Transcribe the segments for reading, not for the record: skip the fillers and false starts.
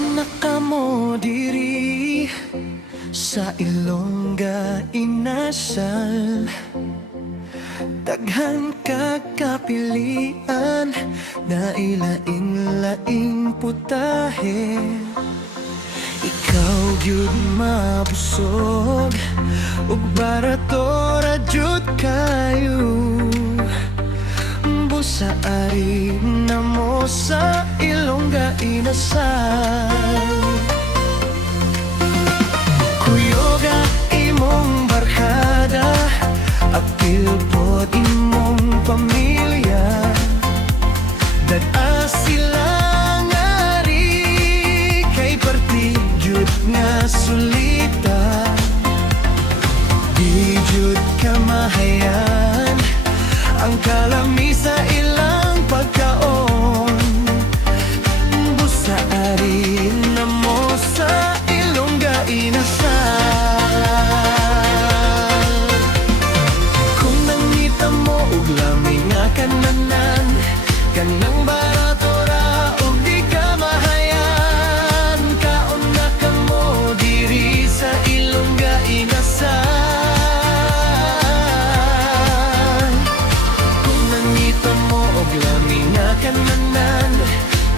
na kamo diri sa Ilongga inasal. Daghan ka kapilian na ilain-laing putahe. Ikaw gyud mabusog ug baratora jud kayo. Busa ari namo sa Ilongga inasal. Kuyoga imong barkada, apil pod imong pamilya. Dad-a sila ngari kay parti jud nga sulita. Di jud kamahayan ang kalami sa ilang pagkaon. Busa ari namo sa Ilongga inasal. Kung nangita mo og lami nga kananan, kanang baratora og di kamahayan, kaon na kamo diri sa Ilongga inasal. Lami nga kananan,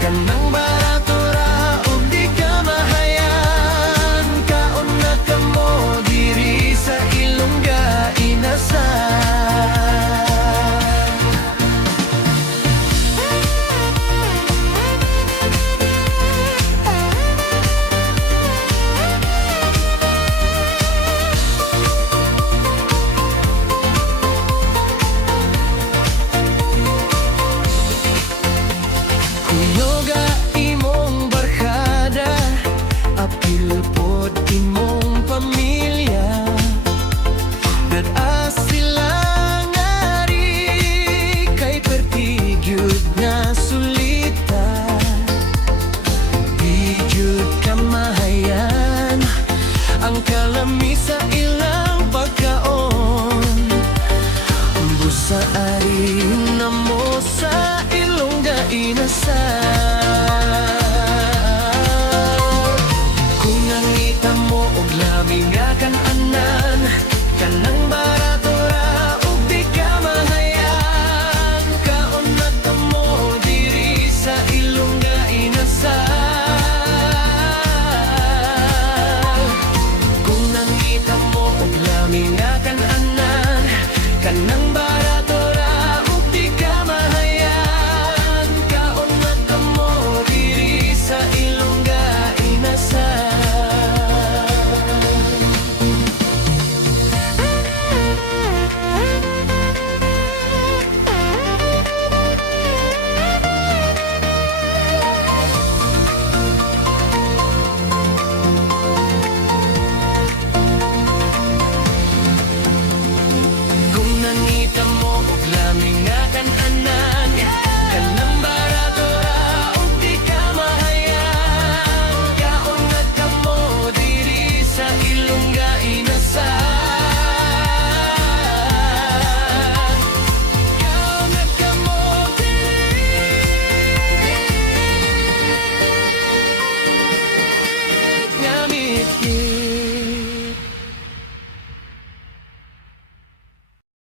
kanang baratora o di kamahayan, kaon na kamo diri sa Ilongga inasal. Kuyoga imong barkada, apil pod imong pamilya. Dad-a sila ngari kay perti gyud nga sulita. Di gyud kamahayan ang kalami sa ilang pagkaon. Busa ari namo sa Ilongga inasal.